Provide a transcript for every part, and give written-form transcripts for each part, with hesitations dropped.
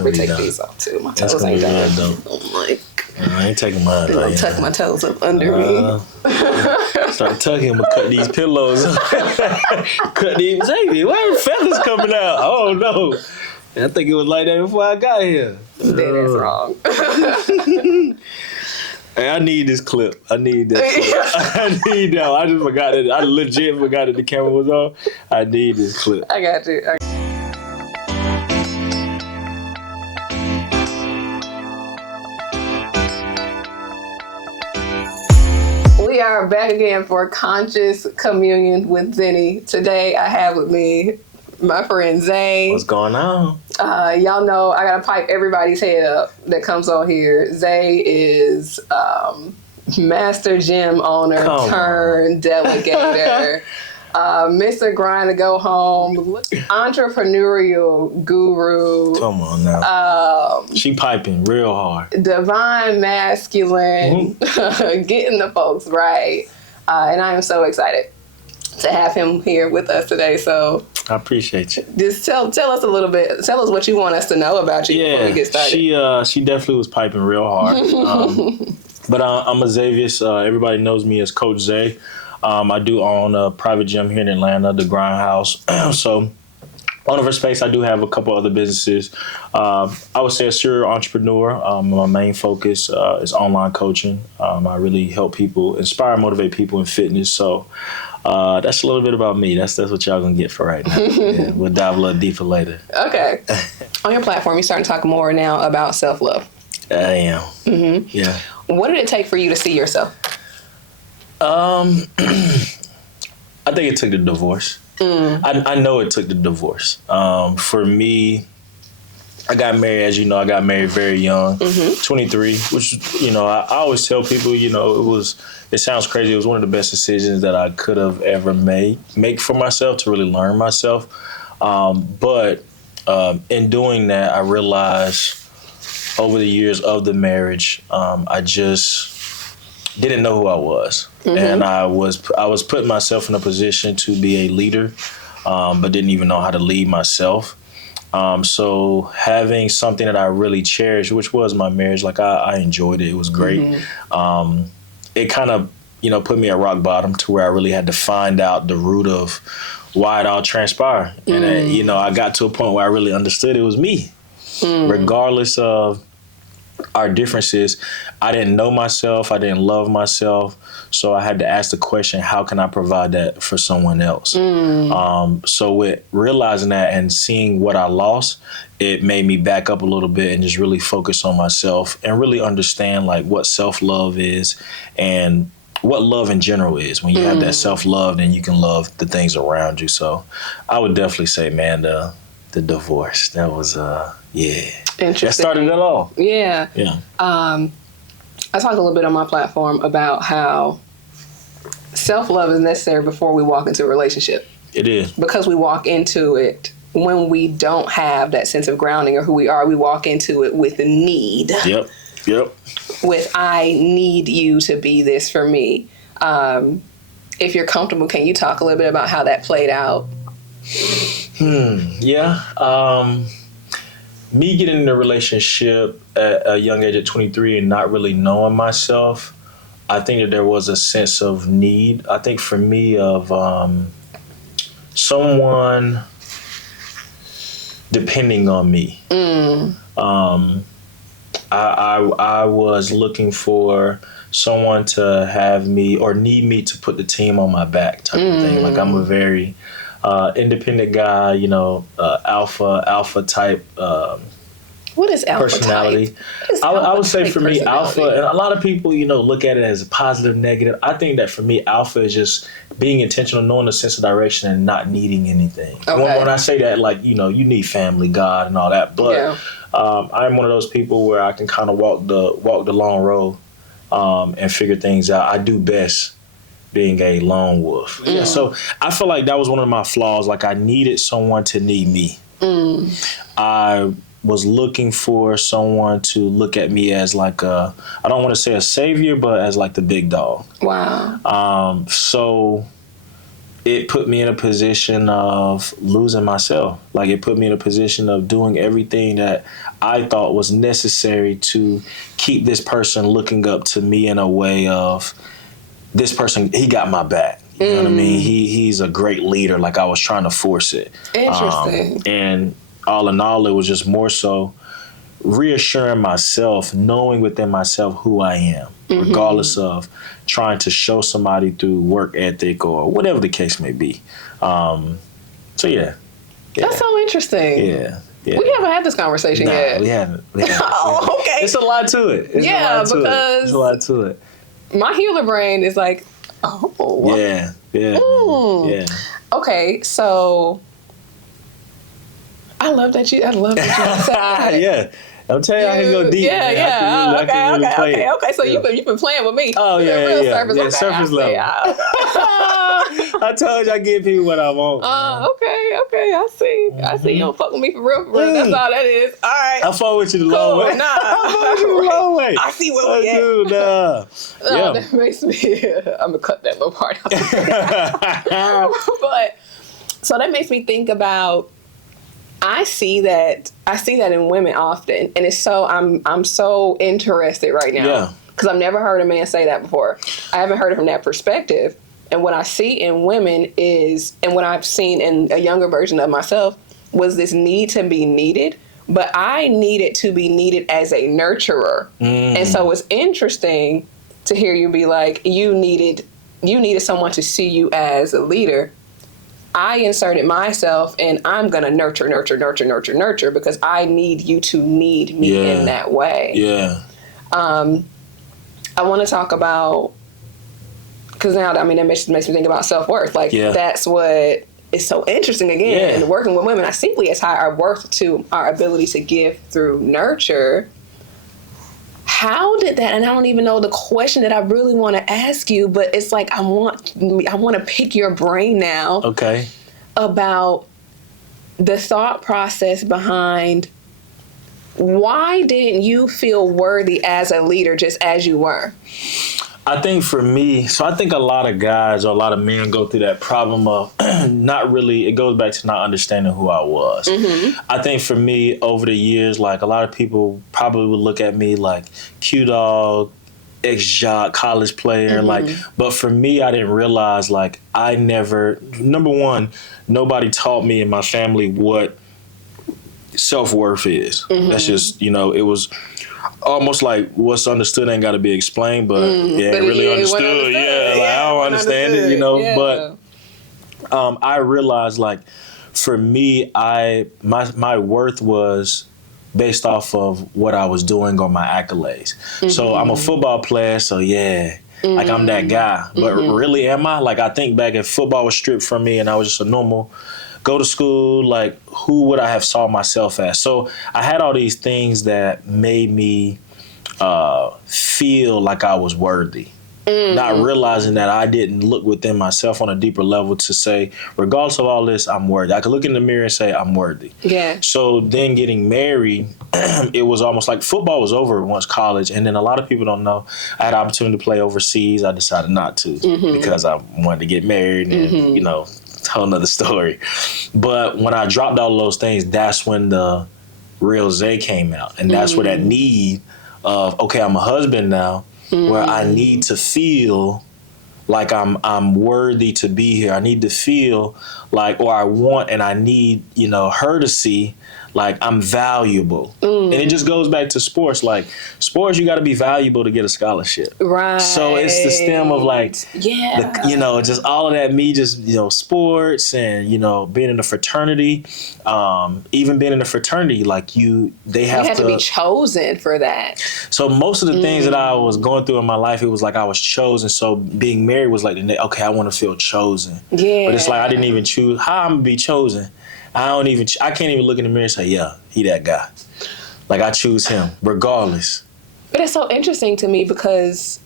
We take these off too. My That's toes gonna ain't be done. real dope. I'm like, I ain't taking mine though. I'm tuck my toes up under me. Start tucking, but cut these pillows. Cut these. Zay, where are feathers coming out? Oh no. I think it was like that before I got here. That's wrong. Hey, I need this clip. I need that clip. I need that. I just forgot it. I legit forgot that the camera was on. I need this clip. I got you. We are back again for Conscious Communion with Zenny. Today I have with me my friend Zay. What's going on? Y'all know I gotta pipe everybody's head up that comes on here. Zay is master gym owner turned delegator. Mr. Grind to Go Home, entrepreneurial guru. Come on now. She piping real hard. Divine masculine, getting the folks right. And I am so excited to have him here with us today. So I appreciate you. just tell us a little bit. Tell us what you want us to know about you before we get started. She definitely was piping real hard. But I'm a Xavius. Everybody knows me as Coach Zay. I do own a private gym here in Atlanta, the Grind House. So on our space, I do have a couple other businesses. I would say a serial entrepreneur. My main focus is online coaching. I really help people, inspire, motivate people in fitness. So that's a little bit about me. That's what y'all gonna get for right now. Yeah, we'll dive a little deeper later. Okay. On your platform, you're starting to talk more now about self-love. I am. Mm-hmm. Yeah. What did it take for you to see yourself? I think it took the divorce. I know it took the divorce. For me, I got married, as you know, I got married very young, 23, which, you know, I always tell people, you know, it sounds crazy. It was one of the best decisions that I could have ever make for myself, to really learn myself. But in doing that, I realized over the years of the marriage, I just didn't know who I was. And I was putting myself in a position to be a leader, but didn't even know how to lead myself. So having something that I really cherished, which was my marriage, like I enjoyed it. It was great. It kind of, you know, put me at rock bottom to where I really had to find out the root of why it all transpired. And, you know, I got to a point where I really understood it was me, regardless of our differences. I didn't know myself. I didn't love myself. So I had to ask the question, how can I provide that for someone else? So with realizing that and seeing what I lost, it made me back up a little bit and just really focus on myself and really understand like what self-love is and what love in general is. When you have that self-love, then you can love the things around you. So I would definitely say, man, the divorce, that was, Interesting. That started it all. Yeah. Yeah. I talked a little bit on my platform about how self-love is necessary before we walk into a relationship. It is. Because we walk into it when we don't have that sense of grounding or who we are, we walk into it with a need. Yep. With, I need you to be this for me. If you're comfortable, can you talk a little bit about how that played out? Yeah. Me getting in a relationship at a young age at 23 and not really knowing myself, I think that there was a sense of need. I think for me of someone depending on me. I was looking for someone to have me or need me to put the team on my back type of thing. Like I'm a very independent guy, you know, alpha type what is alpha personality. Type? I would say for me, alpha, and a lot of people, you know, look at it as a positive, negative. I think that for me, alpha is just being intentional, knowing the sense of direction and not needing anything. Okay. When I say that, like, you know, you need family, God, and all that, but I'm one of those people where I can kind of walk the long road and figure things out. I do best being a lone wolf. Yeah, so I feel like that was one of my flaws. Like I needed someone to need me. I was looking for someone to look at me as like I don't want to say a savior, but as like the big dog. Wow. So it put me in a position of losing myself. Like, it put me in a position of doing everything that I thought was necessary to keep this person looking up to me in a way of, this person, he got my back. You know what I mean? He's a great leader. Like, I was trying to force it. Interesting. And all in all, it was just more so reassuring myself, knowing within myself who I am, regardless of trying to show somebody through work ethic or whatever the case may be. So yeah. That's so interesting. Yeah. We haven't had this conversation yet. We haven't. Oh, okay. It's a lot to it. It's a lot to it. My healer brain is like, oh. Yeah. Okay, so I love that you said that. Yeah. I'm telling you, I can go deep. Yeah. Okay. So you've been playing with me. Oh, yeah. Surface level. I told you I give people what I want. Okay. I see. You don't fuck with me for real. That's all that is. All right. I fuck with you the long way. Nah. I fuck with you the long way. I see where we at. Dude, That makes me. I'm gonna cut that little part out. But so that makes me think about. I see that in women often, and it's so I'm so interested right now because I've never heard a man say that before. I haven't heard it from that perspective. And what I see in women is, and what I've seen in a younger version of myself, was this need to be needed, but I needed to be needed as a nurturer. And so it's interesting to hear you be like, you needed someone to see you as a leader. I inserted myself, and I'm going to nurture because I need you to need me in that way. Yeah. I want to talk about, because now, that makes me think about self-worth. Like, that's what is so interesting again. And working with women, I simply tie our worth to our ability to give through nurture. How did that, and I don't even know the question that I really want to ask you, but it's like I want to pick your brain now. Okay. About the thought process behind why didn't you feel worthy as a leader just as you were? I think for me, so I think a lot of guys or a lot of men go through that problem of not really, it goes back to not understanding who I was. I think for me, over the years, like, a lot of people probably would look at me like Q-Dog, ex-jock, college player, like, but for me, I didn't realize, like, I never, number one, nobody taught me in my family what self-worth is. That's just, it was almost like what's understood ain't got to be explained, but really understood. Like, I don't understand it, but I realized, like, for me, my worth was based off of what I was doing or my accolades. So I'm a football player, so like, I'm that guy. But really, am I? Like, I think back if football was stripped from me and I was just a normal go to school, like, who would I have saw myself as? So I had all these things that made me feel like I was worthy. Not realizing that I didn't look within myself on a deeper level to say, regardless of all this, I'm worthy. I could look in the mirror and say, I'm worthy. Yeah. So then getting married, it was almost like football was over once college. And then a lot of people don't know, I had an opportunity to play overseas. I decided not to because I wanted to get married and, whole nother story. But when I dropped all those things, that's when the real Zay came out. And that's where that need of, okay, I'm a husband now, where I need to feel like I'm worthy to be here. I need to feel like, or I want and I need, her to see like I'm valuable. And it just goes back to sports. Like, sports, you got to be valuable to get a scholarship. Right. So it's the stem of like, just all of that, me just, sports and, being in a fraternity, even being in a fraternity, like they have to be chosen for that. So most of the things that I was going through in my life, it was like I was chosen. So being married was like, okay, I want to feel chosen. Yeah. But it's like, I didn't even choose how I'm going to be chosen. I can't even look in the mirror and say, yeah, he that guy. Like, I choose him regardless. But it's so interesting to me because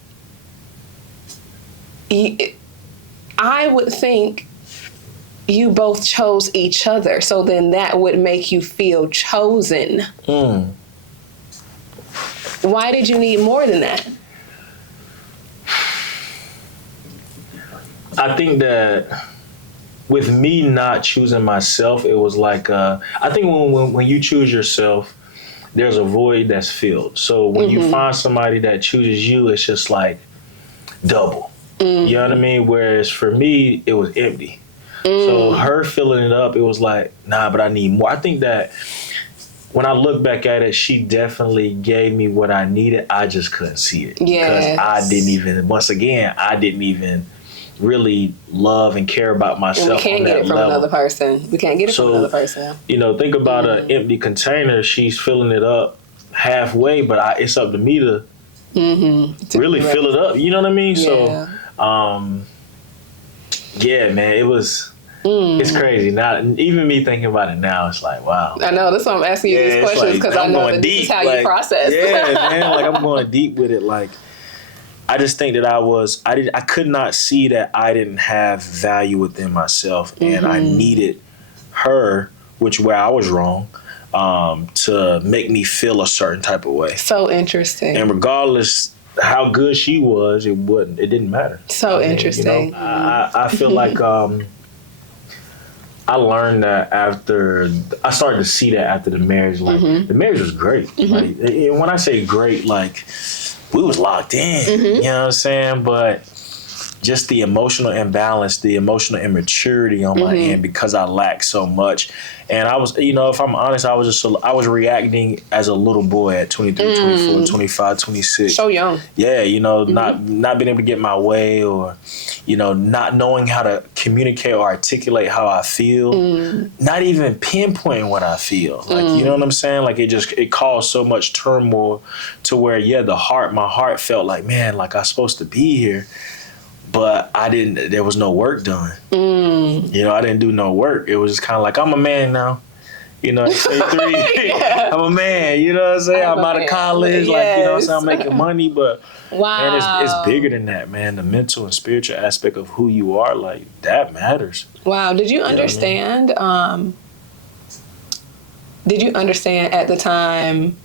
I would think you both chose each other. So then that would make you feel chosen. Why did you need more than that? I think that with me not choosing myself, it was like I think when you choose yourself, there's a void that's filled. So when you find somebody that chooses you, it's just like double. You know what I mean? Whereas for me, it was empty. So her filling it up, it was like, nah, but I need more. I think that when I look back at it, she definitely gave me what I needed. I just couldn't see it. Yes. Because I didn't even really love and care about myself. And we can't get it from another person. We can't get it from another person. You know, think about an empty container. She's filling it up halfway, but it's up to me to really fill it up. You know what I mean? Yeah. So, yeah, man, it was. It's crazy. Not even me thinking about it now. It's like, wow. I know. That's why I'm asking you these questions, because I know that this is how you process. Yeah, man. Like, I'm going deep with it. Like, I just think that I could not see that I didn't have value within myself, and I needed her, where I was wrong, to make me feel a certain type of way. So interesting. And regardless how good she was, it didn't matter. So interesting. You know, I feel like I learned that I started to see that after the marriage. Like, the marriage was great. Like, when I say great, like, we was locked in. You know what I'm saying? But just the emotional imbalance, the emotional immaturity on my end, because I lacked so much. And I was, you know, if I'm honest, I was reacting as a little boy at 23, 24, 25, 26. So young. Yeah, you know, not being able to get my way, or, you know, not knowing how to communicate or articulate how I feel, not even pinpointing what I feel. Like, you know what I'm saying? Like, it caused so much turmoil to where, my heart felt like, man, like, I was supposed to be here. But there was no work done. You know, I didn't do no work. It was just kind of like, I'm a man now. You know, 23, I'm a man. You know what I'm saying? I'm out of college. Like, you know what I'm saying? I'm making money. But, man, it's bigger than that, man. The mental and spiritual aspect of who you are, like, that matters. Wow. Did you understand? Did you understand at the time?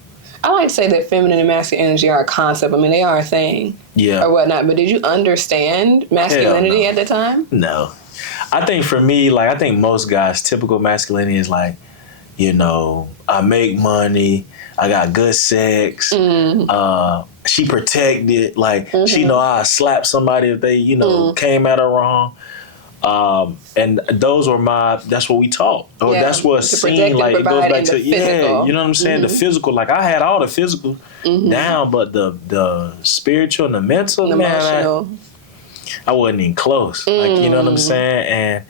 I like to say that feminine and masculine energy are a concept. I mean, they are a thing, or whatnot. But did you understand masculinity at the time? No. I think for me, like, I think most guys, typical masculinity is like, you know, I make money, I got good sex, she protected, like, she know I slap somebody if they, you know, came at her wrong. And that's what we taught. Or that's what seemed like, it goes back to, you know what I'm saying? The physical, like, I had all the physical down, but the spiritual and the mental, man, I wasn't even close. Like, you know what I'm saying? And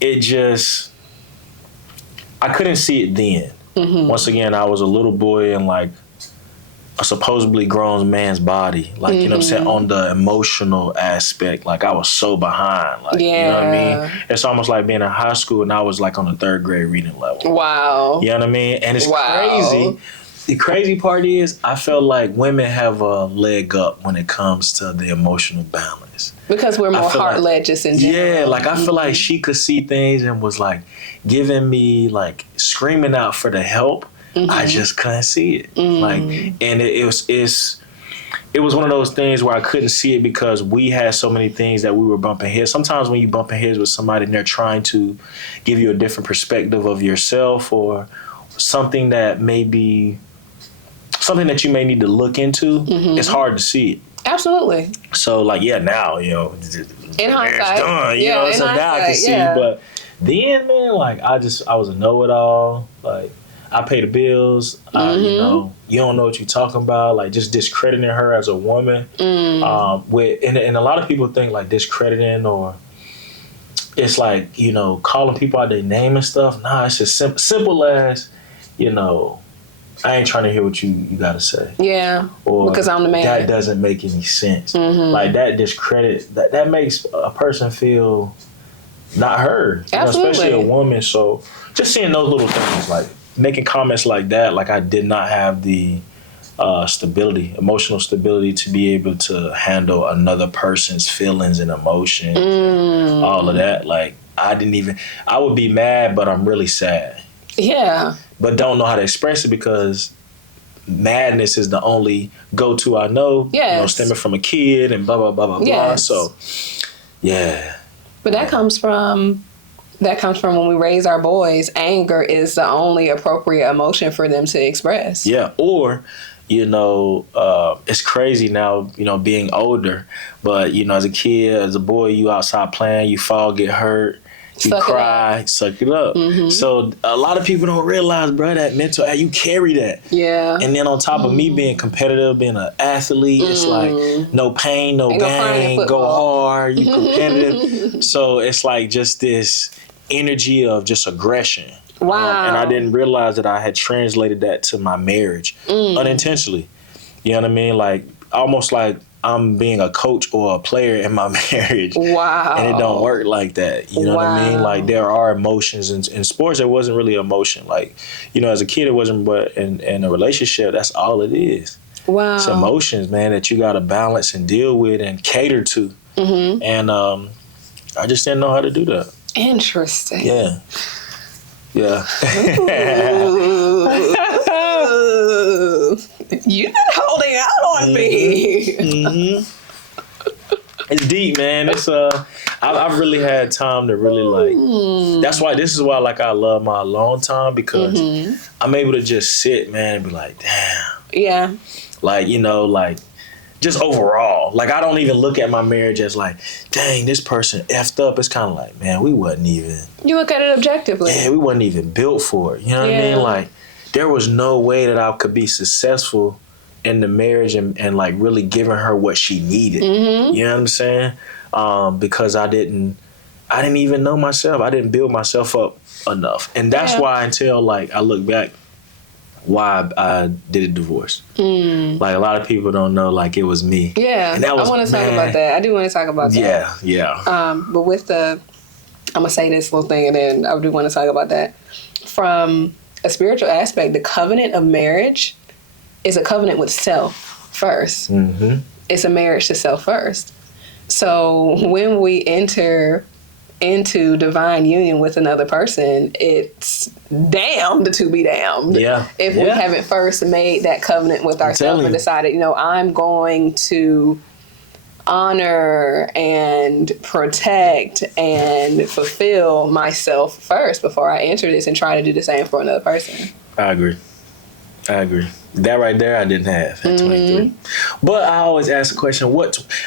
it just, I couldn't see it then. Once again, I was a little boy in, like, a supposedly grown man's body. Like, you know what I'm saying? On the emotional aspect, like, I was so behind. Like, you know what I mean? It's almost like being in high school and I was, like, on the 3rd grade reading level. Wow. You know what I mean? And it's crazy. The crazy part is, I felt like women have a leg up when it comes to the emotional balance. Because we're more heart-led, just in general. Yeah, like, I feel like she could see things and was, like, giving me, like, screaming out for the help. I just couldn't see it. Like, and it was one of those things where I couldn't see it because we had so many things that we were bumping heads. Sometimes when you bumping heads with somebody and they're trying to give you a different perspective of yourself, or something that you may need to look into, it's hard to see it. Absolutely. So, like, now, you know, in hindsight, done, you know, so now I can see. But then, man, like, I was a know-it-all. Like, I pay the bills. You know, you don't know what you're talking about. Like, just discrediting her as a woman. And a lot of people think, like, discrediting, or it's like, you know, calling people out their name and stuff. Nah, it's just simple as, you know, I ain't trying to hear what you got to say. Yeah. Or because I'm the man. That doesn't make any sense. Like, that discredit, that makes a person feel not heard. Absolutely. You know, especially a woman. So just seeing those little things, like, making comments like that, like, I did not have the emotional stability to be able to handle another person's feelings and emotions, and all of that. Like, I would be mad, but I'm really sad. Yeah. But don't know how to express it because madness is the only go-to I know. Yes. You know, stemming from a kid and blah, blah, blah, blah, blah. So, yeah. But that comes from that comes from when we raise our boys, anger is the only appropriate emotion for them to express. Yeah. Or, it's crazy now, being older, but, as a kid, as a boy, you outside playing, you fall, get hurt, you cry, suck it up. Mm-hmm. So a lot of people don't realize, bro, that mental, you carry that. Yeah. And then on top of me being competitive, being an athlete, it's like no pain, no gain, go hard, you competitive. So it's like just this energy of just aggression. Wow. And I didn't realize that I had translated that to my marriage unintentionally. You know what I mean? Like, almost like I'm being a coach or a player in my marriage. Wow. And it don't work like that. You know what I mean? Like, there are emotions. In sports, there wasn't really emotion. Like, as a kid, it wasn't, but in a relationship, that's all it is. Wow. It's emotions, man, that you got to balance and deal with and cater to. Mm-hmm. And I just didn't know how to do that. Interesting. Yeah. Yeah. You've been holding out on me. Mm-hmm. It's deep, man. It's I've really had time to really like. That's why this is why I love my alone time, because I'm able to just sit, man, and be like, damn. Yeah. Like, just overall, like, I don't even look at my marriage as like, dang, this person effed up. It's kind of like, man, we wasn't even. You look at it objectively. Yeah, we wasn't even built for it. You know what I mean? Like, there was no way that I could be successful in the marriage and like really giving her what she needed. Mm-hmm. You know what I'm saying? Because I didn't even know myself. I didn't build myself up enough, and that's why until like I look back, why I did a divorce. Like, a lot of people don't know, like, it was me. Yeah, and that was, I want to talk about that. I do want to talk about that. Yeah. But with I'm gonna say this little thing, and then I do want to talk about that. From a spiritual aspect, the covenant of marriage is a covenant with self first. Mm-hmm. It's a marriage to self first. So when we enter into divine union with another person, it's damned to be damned. Yeah. If we haven't first made that covenant with ourselves and decided, I'm going to honor and protect and fulfill myself first before I enter this and try to do the same for another person. I agree. That right there, I didn't have at 23. But I always ask the question,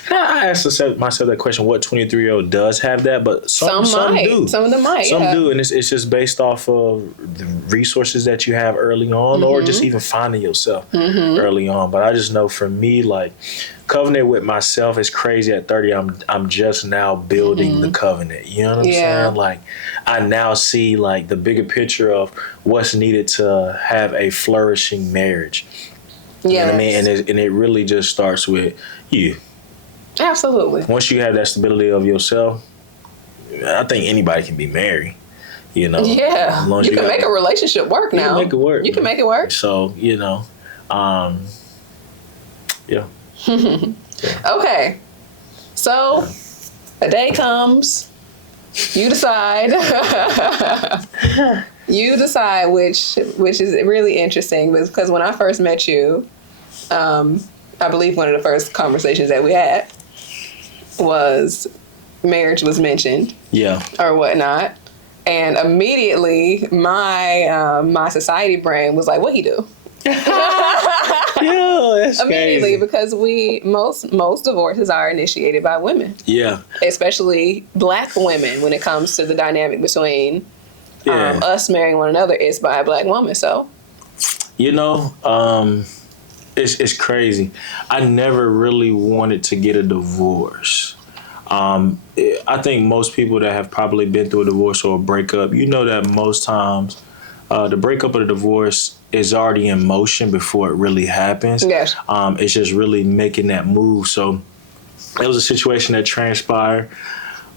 I ask myself that question, what 23-year-old does have that? But some do. Some of them might. Some do, and it's just based off of the resources that you have early on, or just even finding yourself early on. But I just know for me, like, covenant with myself is crazy. At 30, I'm just now building the covenant. You know what I'm saying? Like, I now see like the bigger picture of what's needed to have a flourishing marriage. You know what I mean? And it really just starts with you. Absolutely. Once you have that stability of yourself, I think anybody can be married. Yeah. You can make a relationship work now. You can make it work. You can make it work. So, yeah. Okay. So, a day comes. You decide. which is really interesting, because when I first met you, I believe one of the first conversations that we had was marriage was mentioned. Yeah. Or whatnot. And immediately my society brain was like, what he do? Yeah, that's immediately, crazy. because most divorces are initiated by women. Yeah. Especially Black women, when it comes to the dynamic between us marrying one another, is by a Black woman. So, it's crazy. I never really wanted to get a divorce. I think most people that have probably been through a divorce or a breakup, that most times the breakup or the divorce is already in motion before it really happens. Yes. It's just really making that move. So it was a situation that transpired.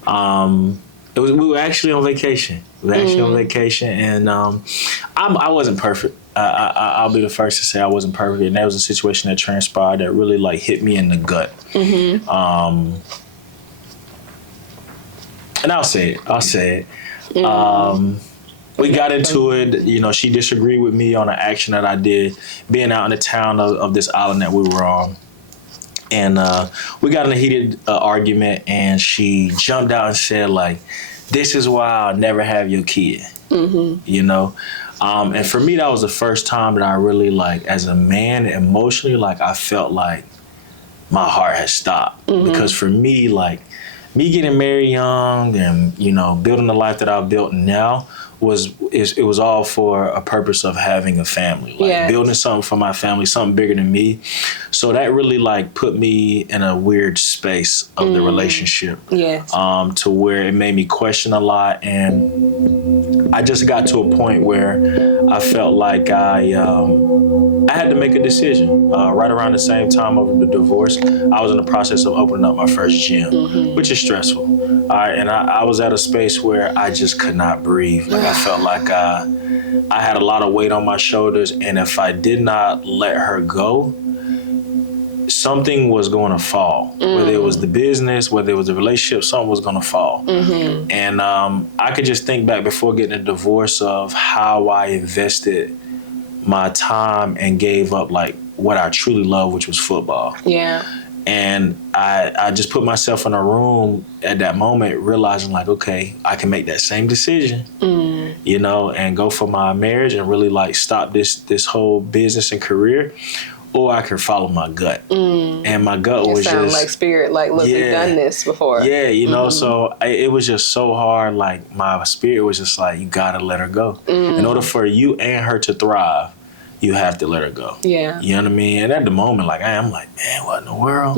We were actually on vacation. And I wasn't perfect. I'll be the first to say I wasn't perfect. And that was a situation that transpired that really like hit me in the gut. Mm-hmm. And I'll say it. We got into it. She disagreed with me on an action that I did, being out in the town of this island that we were on. And we got in a heated argument, and she jumped out and said, like, this is why I'll never have your kid. You know? And for me, that was the first time that I really, like, as a man, emotionally, like, I felt like my heart had stopped. Because for me, like, me getting married young and, you know, building the life that I've built now it was all for a purpose of having a family, like building something for my family, something bigger than me. So that really, like, put me in a weird space of the relationship, to where it made me question a lot. And I just got to a point where I felt like I had to make a decision. Right around the same time of the divorce, I was in the process of opening up my first gym, which is stressful. And I was at a space where I just could not breathe. Like, I felt like I had a lot of weight on my shoulders, and if I did not let her go, something was going to fall. Whether it was the business, whether it was the relationship, something was going to fall. And I could just think back before getting a divorce of how I invested my time and gave up, like, what I truly love, which was football. And I just put myself in a room at that moment, realizing, like, okay, I can make that same decision, you know, and go for my marriage and really, like, stop this whole business and career, or I can follow my gut. And my gut was just like spirit, like, look, we've done this before. You know, so it was just so hard. Like, my spirit was just like, you gotta let her go. In order for you and her to thrive, you have to let her go. You know what I mean? And at the moment, like, I'm like, man, what in the world?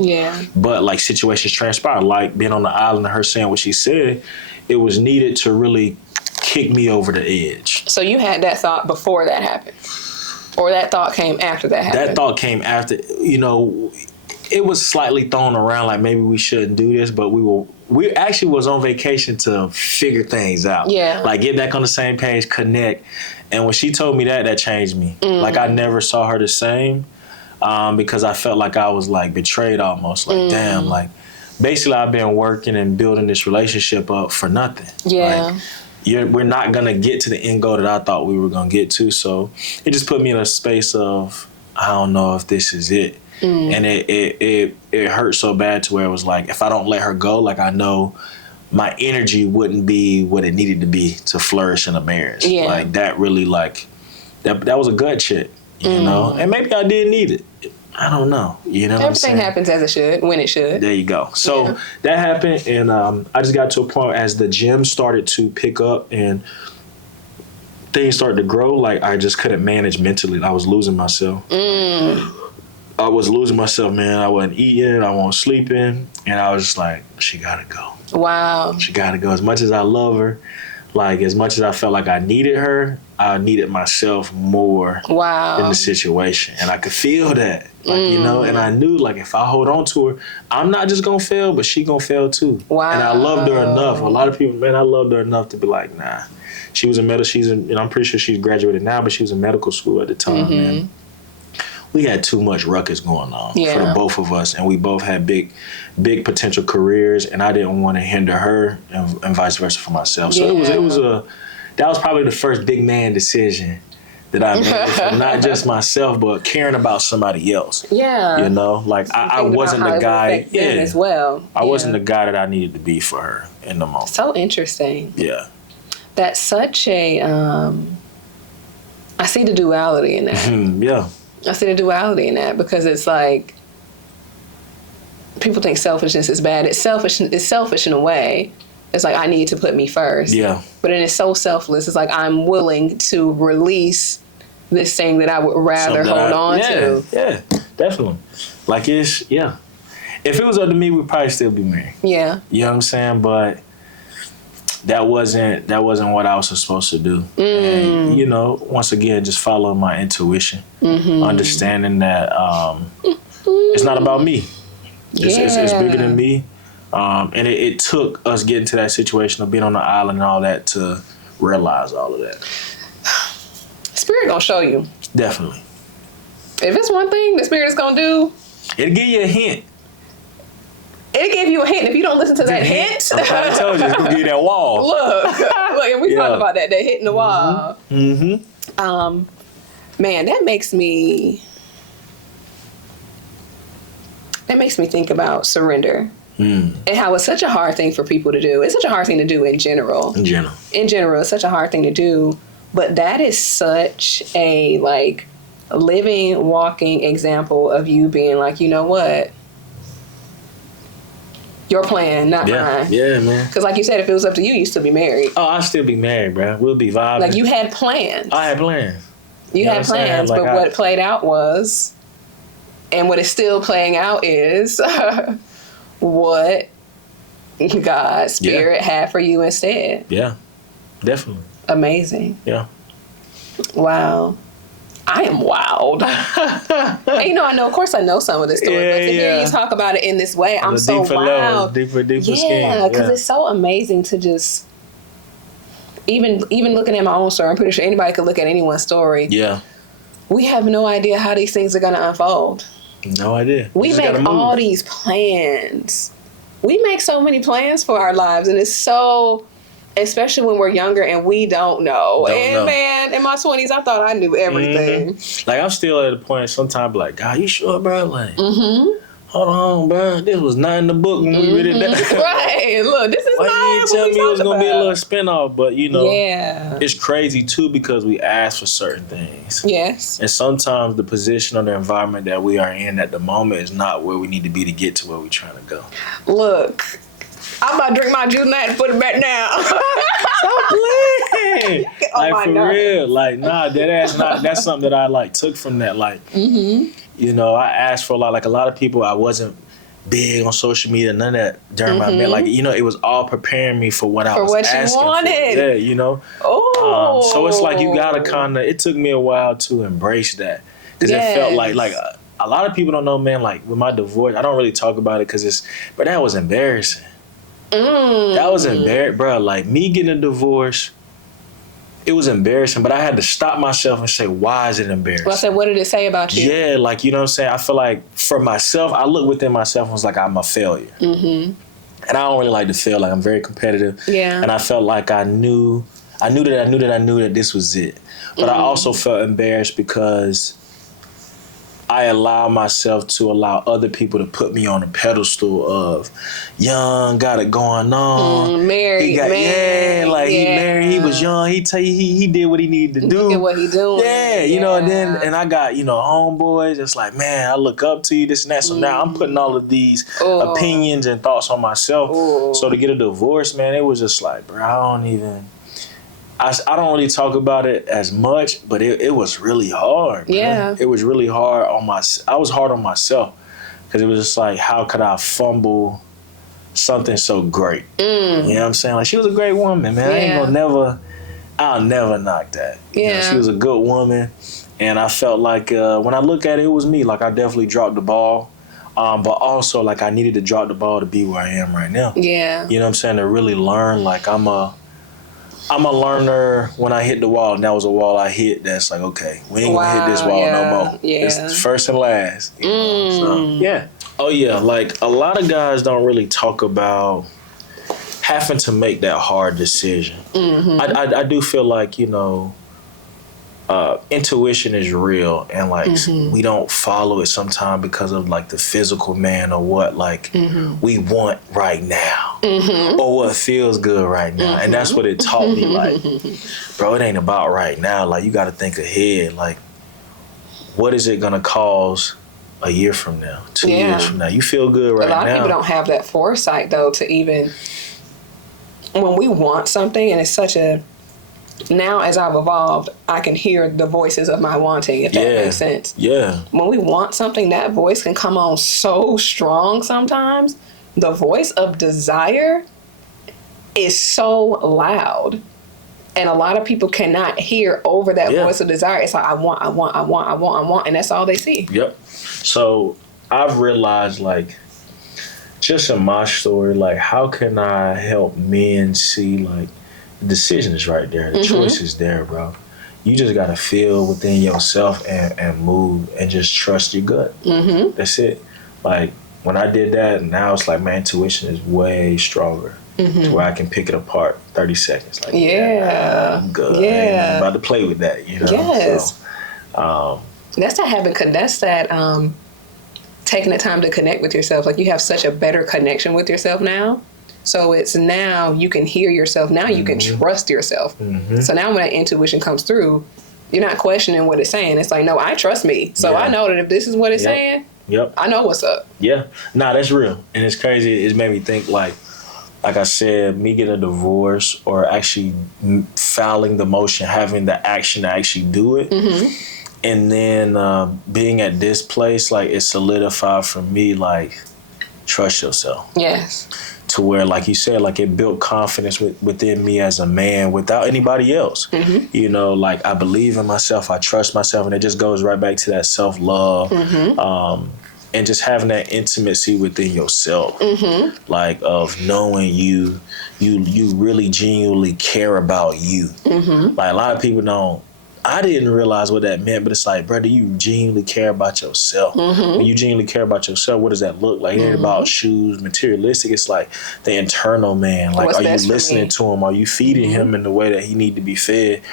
But, like, situations transpire, like being on the island and her saying what she said, it was needed to really kick me over the edge. So you had that thought before that happened? Or that thought came after that happened? That thought came after. You know, it was slightly thrown around, like, maybe we shouldn't do this, but we actually was on vacation to figure things out. Like, get back on the same page, connect. And when she told me that changed me. Like, I never saw her the same, because I felt like I was, like, betrayed almost. Like, damn, like, basically I've been working and building this relationship up for nothing. Like, we're not going to get to the end goal that I thought we were going to get to. So it just put me in a space of, I don't know if this is it. And it hurt so bad to where it was like, if I don't let her go, like, I know my energy wouldn't be what it needed to be to flourish in a marriage. Like, that really, like, that was a gut check, you know? And maybe I did need it. I don't know. You know what I'm saying? Everything happens as it should, when it should. There you go. So that happened, and I just got to a point as the gym started to pick up and things started to grow, like, I just couldn't manage mentally. I was losing myself. I was losing myself, man. I wasn't eating, I wasn't sleeping, and I was just like, she gotta go. Wow. She gotta go. As much as I love her, like, as much as I felt like I needed her, I needed myself more in the situation. And I could feel that, like, you know, and I knew, like, if I hold on to her, I'm not just gonna fail, but she gonna fail too. And I loved her enough. A lot of people, man, I loved her enough to be like, nah. She was in and I'm pretty sure she's graduated now, but she was in medical school at the time, man. We had too much ruckus going on for the both of us, and we both had big potential careers, and I didn't want to hinder her, and vice versa for myself. So that was probably the first big man decision that I made for not just myself, but caring about somebody else. You know, like, I wasn't the guy. As well. I wasn't the guy that I needed to be for her in the moment. So interesting. That's such a. I see the duality in that. I see the duality in that, because it's like, people think selfishness is bad. It's selfish in a way. It's like, I need to put me first. But then it's so selfless. It's like, I'm willing to release this thing that I would rather hold on to. Yeah, definitely. Like, if it was up to me, we'd probably still be married. You know what I'm saying? But that wasn't what I was supposed to do. And, you know, once again, just following my intuition, understanding that it's not about me. It's bigger than me. And it took us getting to that situation of being on the island and all that to realize all of that. Spirit gonna show you. Definitely. If it's one thing the Spirit is gonna do, it'll give you a hint. It'll give you a hint. If you don't listen to that hint, I'm trying to tell you, it's gonna give you that wall. Look, and we talked about that hitting the wall. Man, that makes me think about surrender. And how it's such a hard thing for people to do. It's such a hard thing to do in general. In general, it's such a hard thing to do. But that is such a, like, living, walking example of you being like, you know what? Your plan, not mine. Yeah, man. Because like you said, if it was up to you, you'd still be married. Oh, I'd still be married, bro. We'll be vibing. Like, you had plans. I had plans. You had plans, like, but what played out was, and what is still playing out is what God's Spirit had for you instead. Yeah, definitely. Amazing. Yeah. Wow. I am wild. And, you know, of course I know some of this story, but to hear you talk about it in this way, I'm so wild. Deeper skin. Yeah, because it's so amazing to just, even looking at my own story, I'm pretty sure anybody could look at anyone's story. Yeah. We have no idea how these things are going to unfold. No idea. We make all these plans. We make so many plans for our lives, and it's so... especially when we're younger and we don't know. Man, in my 20s, I thought I knew everything. Like, I'm still at a point sometimes like, God, you sure, bro? Like, hold on, bro. This was not in the book when we read it. Right. Look, this is not what you tell me it was going to be a little spinoff, but, you know, yeah, it's crazy, too, because we ask for certain things. Yes. And sometimes the position or the environment that we are in at the moment is not where we need to be to get to where we're trying to go. Look, I'm about to drink my juice tonight and put it back now. Stop playing. Like, for real. Like, nah, that's something that I, like, took from that. Like, you know, I asked for a lot. Like, a lot of people, I wasn't big on social media, none of that during my man. Like, you know, it was all preparing me for what I was asking for. Yeah, you know? Oh. So it's like you got to kind of, it took me a while to embrace that. Because it felt like a lot of people don't know, man, like, with my divorce, I don't really talk about it because but that was embarrassing. That was embarrassing, bro. Like, me getting a divorce, it was embarrassing, but I had to stop myself and say, why is it embarrassing? Well, I said, what did it say about you? Yeah, like, you know what I'm saying? I feel like for myself, I look within myself and was like, I'm a failure. And I don't really like to fail. Like, I'm very competitive. Yeah. And I felt like I knew that this was it. But I also felt embarrassed because I allow myself to allow other people to put me on a pedestal of young, got it going on. Married, he married, he was young, he did what he needed to do. Look at what he doing. Yeah, you know, and I got, you know, homeboys, it's like, man, I look up to you, this and that. So now I'm putting all of these opinions and thoughts on myself. So to get a divorce, man, it was just like, bro, I don't really talk about it as much, but it was really hard. Yeah. Man. It was really hard I was hard on myself because it was just like, how could I fumble something so great? You know what I'm saying? Like, she was a great woman, man. I'll never knock that. Yeah. You know, she was a good woman. And I felt like when I look at it, it was me. Like, I definitely dropped the ball. But also, like, I needed to drop the ball to be where I am right now. Yeah. You know what I'm saying? To really learn, like, I'm a learner when I hit the wall, and that was a wall I hit. That's like, okay, we ain't gonna hit this wall no more. Yeah. It's the first and last. You know? So, yeah. Oh, yeah. Like, a lot of guys don't really talk about having to make that hard decision. I do feel like, you know, intuition is real, and like we don't follow it sometimes because of like the physical man or what like we want right now or what feels good right now. And that's what it taught me. Like, bro, it ain't about right now. Like, you got to think ahead. Like, what is it gonna cause a year from now, 2 years from now? You feel good right now. A lot of people don't have that foresight though to even, when we want something, and it's such a, now as I've evolved, I can hear the voices of my wanting, if that makes sense. Yeah. When we want something, that voice can come on so strong sometimes. The voice of desire is so loud. And a lot of people cannot hear over that voice of desire. It's like, I want, and that's all they see. Yep. So I've realized, like, just in my story, like, how can I help men see, like, the decision is right there. The choice is there, bro. You just got to feel within yourself and move and just trust your gut. That's it. Like, when I did that, now it's like my intuition is way stronger to where I can pick it apart 30 seconds. Like, I'm good. I'm about to play with that, you know? Yes. So, that's that having, that's that taking the time to connect with yourself. Like, you have such a better connection with yourself now. So it's now you can hear yourself. Now you can trust yourself. So now when that intuition comes through, you're not questioning what it's saying. It's like, no, I trust me. So I know that if this is what it's saying, I know what's up. Yeah. Nah, that's real. And it's crazy. It made me think, like I said, me getting a divorce or actually filing the motion, having the action to actually do it. And then being at this place, like, it solidified for me, like, trust yourself. Yes. To where, like you said, like, it built confidence within me as a man without anybody else. You know, like, I believe in myself, I trust myself, and it just goes right back to that self-love. And just having that intimacy within yourself, like, of knowing you really genuinely care about you. Like, a lot of people don't. I didn't realize what that meant, but it's like, brother, you genuinely care about yourself. When you genuinely care about yourself, what does that look like? It ain't about shoes, materialistic. It's like the internal man. Like, are you listening to him? Are you feeding him in the way that he need to be fed?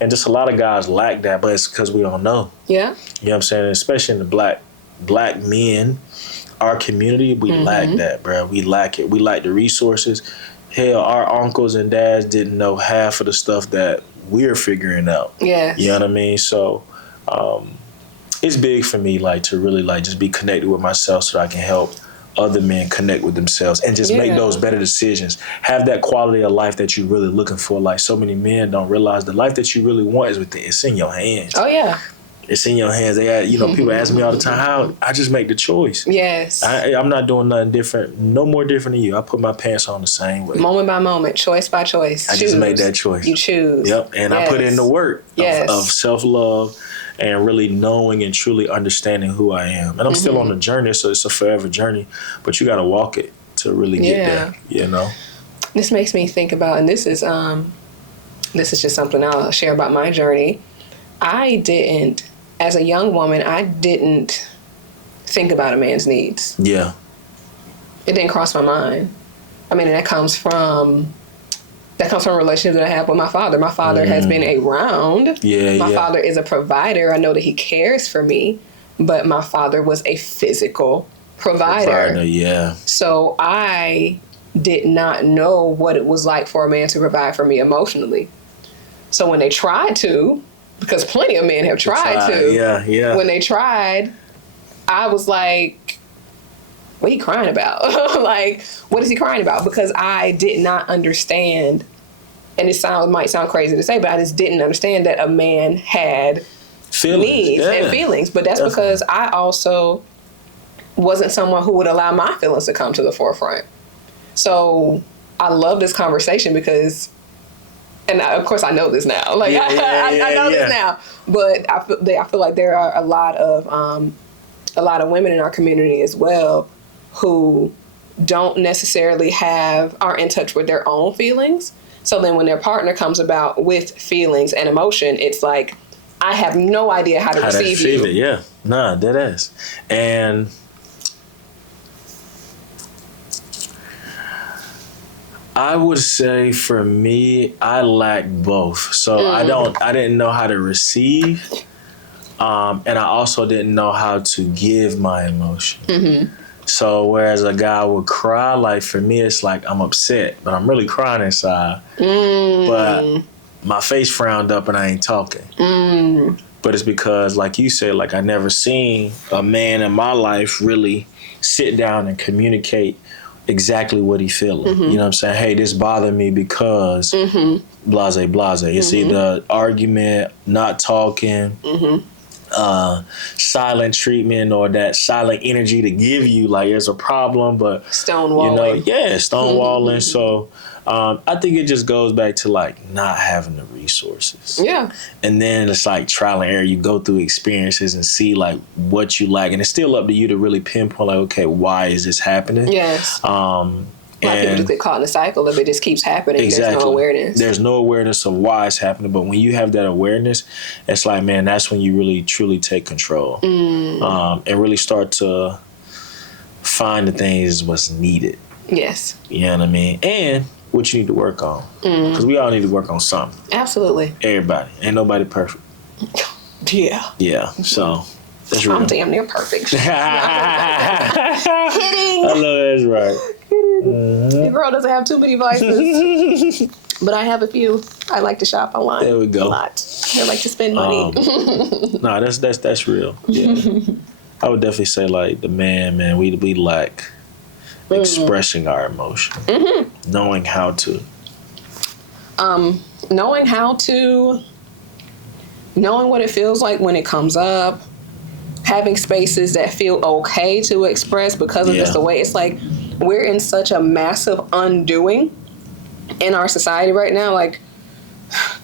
And just a lot of guys lack that, but it's because we don't know. Yeah. You know what I'm saying? Especially in the black men, our community, we lack that, bro. We lack it. We lack the resources. Hell, our uncles and dads didn't know half of the stuff that we're figuring out. Yes. You know what I mean? So it's big for me, like, to really, like, just be connected with myself so that I can help other men connect with themselves and just make those better decisions. Have that quality of life that you're really looking for. Like, so many men don't realize the life that you really want is within. It's in your hands. Oh, yeah. It's in your hands. People ask me all the time, how I just make the choice. Yes. I'm not doing nothing different, no more different than you. I put my pants on the same way. Moment by moment, choice by choice. I just make that choice. You choose. Yep. And I put in the work of self-love and really knowing and truly understanding who I am. And I'm still on the journey, so it's a forever journey. But you got to walk it to really get there, you know? This makes me think about, and this is just something I'll share about my journey. As a young woman, I didn't think about a man's needs. Yeah. It didn't cross my mind. I mean, that comes from a relationship that I have with my father. My father has been around. My father is a provider. I know that he cares for me, but my father was a physical provider. So I did not know what it was like for a man to provide for me emotionally. So when they tried to, because plenty of men have tried to. When they tried, I was like, what are you crying about? Like, what is he crying about? Because I did not understand, and it might sound crazy to say, but I just didn't understand that a man had needs and feelings. But that's because I also wasn't someone who would allow my feelings to come to the forefront. So I love this conversation because, and of course I know this now. Like I know this now, but I feel like there are a lot of women in our community as well who don't necessarily aren't in touch with their own feelings. So then when their partner comes about with feelings and emotion, it's like, I have no idea how to receive you. It, yeah. Nah, dead ass. And I would say for me, I lack both. So I didn't know how to receive. And I also didn't know how to give my emotion. So whereas a guy would cry, like, for me, it's like I'm upset, but I'm really crying inside. But my face frowned up and I ain't talking. But it's because, like you said, like, I never seen a man in my life really sit down and communicate exactly what he feeling. You know what I'm saying? Hey, this bothered me because blase. It's either argument, not talking, silent treatment, or that silent energy to give you like there's a problem, but stonewalling. Stonewalling. So I think it just goes back to like not having the resources. Yeah. And then it's like trial and error. You go through experiences and see like what you lack, and it's still up to you to really pinpoint like, okay, why is this happening? Yes. A lot of people just get caught in the cycle of it just keeps happening. Exactly. There's no awareness. There's no awareness of why it's happening. But when you have that awareness, it's like, man, that's when you really, truly take control. And really start to find the things what's needed. Yes. You know what I mean? And what you need to work on. Because we all need to work on something. Absolutely. Everybody. Ain't nobody perfect. Yeah. Yeah. So That's real. I'm damn near perfect. Kidding. I know that's right. The girl doesn't have too many vices. But I have a few. I like to shop online. There we go. A lot. I like to spend money. No, that's real. Yeah. I would definitely say like the man, we lack expressing our emotion. Knowing how to. Knowing what it feels like when it comes up, having spaces that feel okay to express because of just the way it's like we're in such a massive undoing in our society right now. Like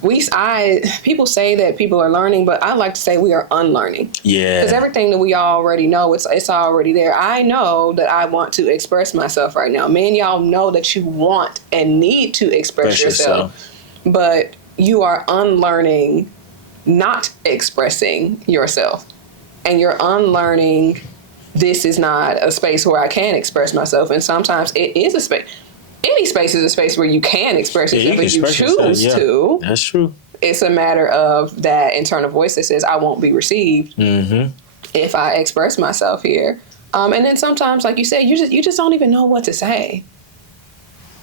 people say that people are learning, but I like to say we are unlearning. Yeah. Because everything that we already know, it's already there. I know that I want to express myself right now. Man, y'all know that you want and need to express yourself. But you are unlearning not expressing yourself. And you're unlearning this is not a space where I can express myself. And sometimes it is a space. Any space is a space where you can express yourself if you choose to. That's true. It's a matter of that internal voice that says, I won't be received if I express myself here. And then sometimes, like you said, you just don't even know what to say.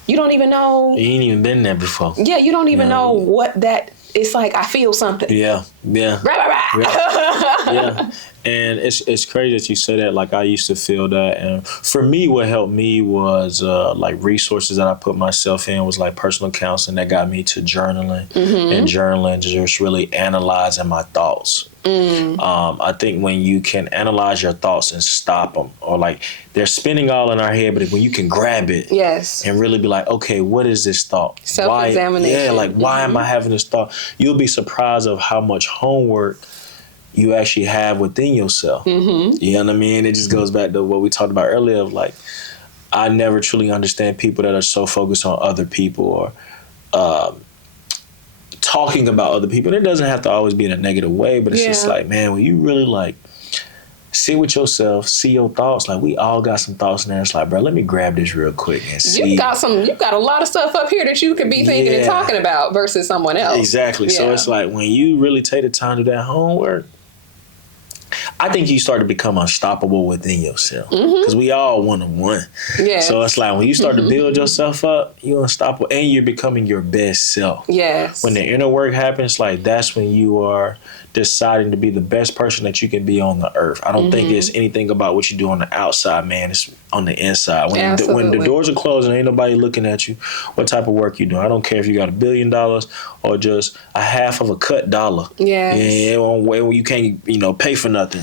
You don't even know. You ain't even been there before. Yeah, you don't even know what that. It's like I feel something. Yeah. Yeah. And it's crazy that you say that. Like I used to feel that, and for me, what helped me was like resources that I put myself in was like personal counseling that got me to journaling and journaling, just really analyzing my thoughts. I think when you can analyze your thoughts and stop them, or like they're spinning all in our head, but when you can grab it, and really be like, okay, what is this thought? Self-examination. Yeah, like why am I having this thought? You'll be surprised of how much homework you actually have within yourself. You know what I mean? It just goes back to what we talked about earlier of like, I never truly understand people that are so focused on other people or talking about other people. And it doesn't have to always be in a negative way, but it's just like, man, when you really like sit with yourself, see your thoughts, like we all got some thoughts in there. It's like, bro, let me grab this real quick and see. You got a lot of stuff up here that you could be thinking and talking about versus someone else. Exactly. Yeah. So it's like when you really take the time to do that homework, I think you start to become unstoppable within yourself because we all one-on-one. Yeah. So it's like when you start to build yourself up, you're unstoppable and you're becoming your best self. Yes. When the inner work happens, like that's when you are deciding to be the best person that you can be on the earth. I don't think it's anything about what you do on the outside, man. It's on the inside. When the doors are closed and ain't nobody looking at you, what type of work you doing? I don't care if you got $1 billion or just a half of a cut dollar. Yes. Yeah, when you can't, pay for nothing.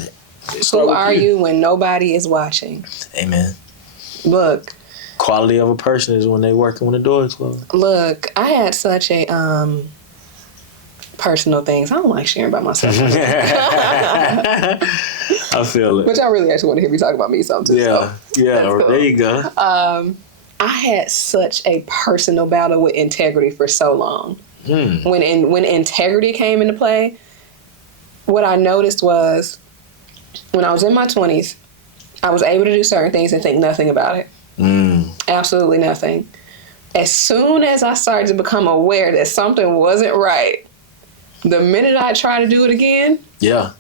Who are you when nobody is watching? Amen. Look. Quality of a person is when they working when the door is closed. Look, I had such a personal things. I don't like sharing about myself. I feel it. But y'all really actually want to hear me talk about me something too. Yeah, so cool. There you go. I had such a personal battle with integrity for so long. When integrity came into play, what I noticed was when I was in my 20s, I was able to do certain things and think nothing about it. Absolutely nothing. As soon as I started to become aware that something wasn't right, the minute I try to do it again,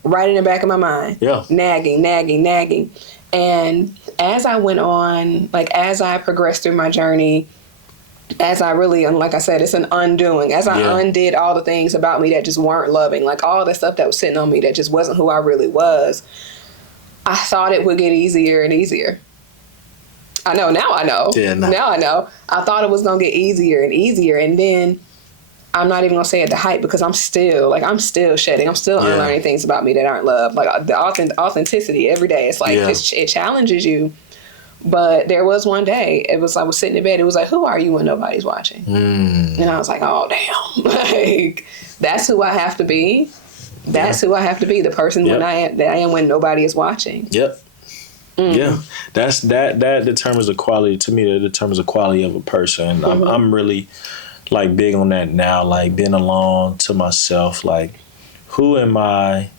right in the back of my mind, nagging. And as I went on, like as I progressed through my journey, as I really, and like I said, it's an undoing. As I undid all the things about me that just weren't loving, like all the stuff that was sitting on me that just wasn't who I really was, I thought it would get easier and easier. I know, now I know. Yeah, now I know. I thought it was going to get easier and easier. And then I'm not even going to say at the height because I'm still shedding. I'm still unlearning things about me that aren't loved. Like the authenticity every day. It's like, it challenges you. But there was one day, I was sitting in bed. It was like, who are you when nobody's watching? And I was like, oh, damn. Like, that's who I have to be. That's who I have to be. The person that I am when nobody is watching. Yep. Yeah. That determines the quality. To me, that determines the quality of a person. I'm really like big on that now. Like being alone to myself. Like, who am I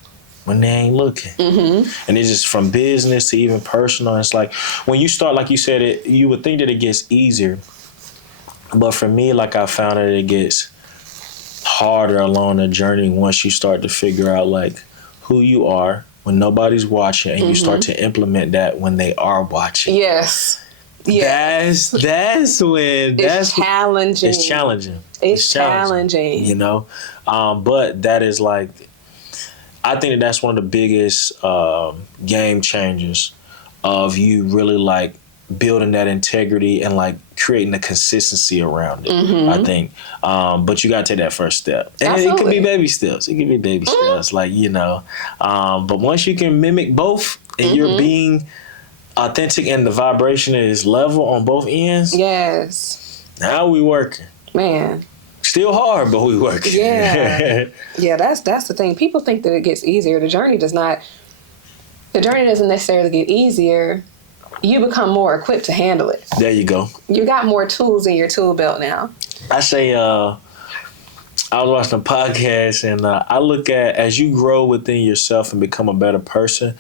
when they ain't looking? And it's just from business to even personal. It's like when you start, like you said, you would think that it gets easier, but for me, like I found that it gets harder along the journey once you start to figure out like who you are when nobody's watching, and you start to implement that when they are watching. Yes. Yes. That's when it's challenging. It's challenging. It's challenging. You know, but that is like, I think that's one of the biggest game changers of you really like building that integrity and like creating the consistency around it. I think, but you gotta take that first step, and it could be baby steps. It could be baby steps, like, you know. But once you can mimic both, and you're being authentic, and the vibration is level on both ends. Yes. Now we working, man. Still hard, but we working. Yeah. Yeah. That's the thing. People think that it gets easier. The journey does not. The journey doesn't necessarily get easier. You become more equipped to handle it. There you go. You got more tools in your tool belt now. I say, I was watching a podcast, and I look at, as you grow within yourself and become a better person,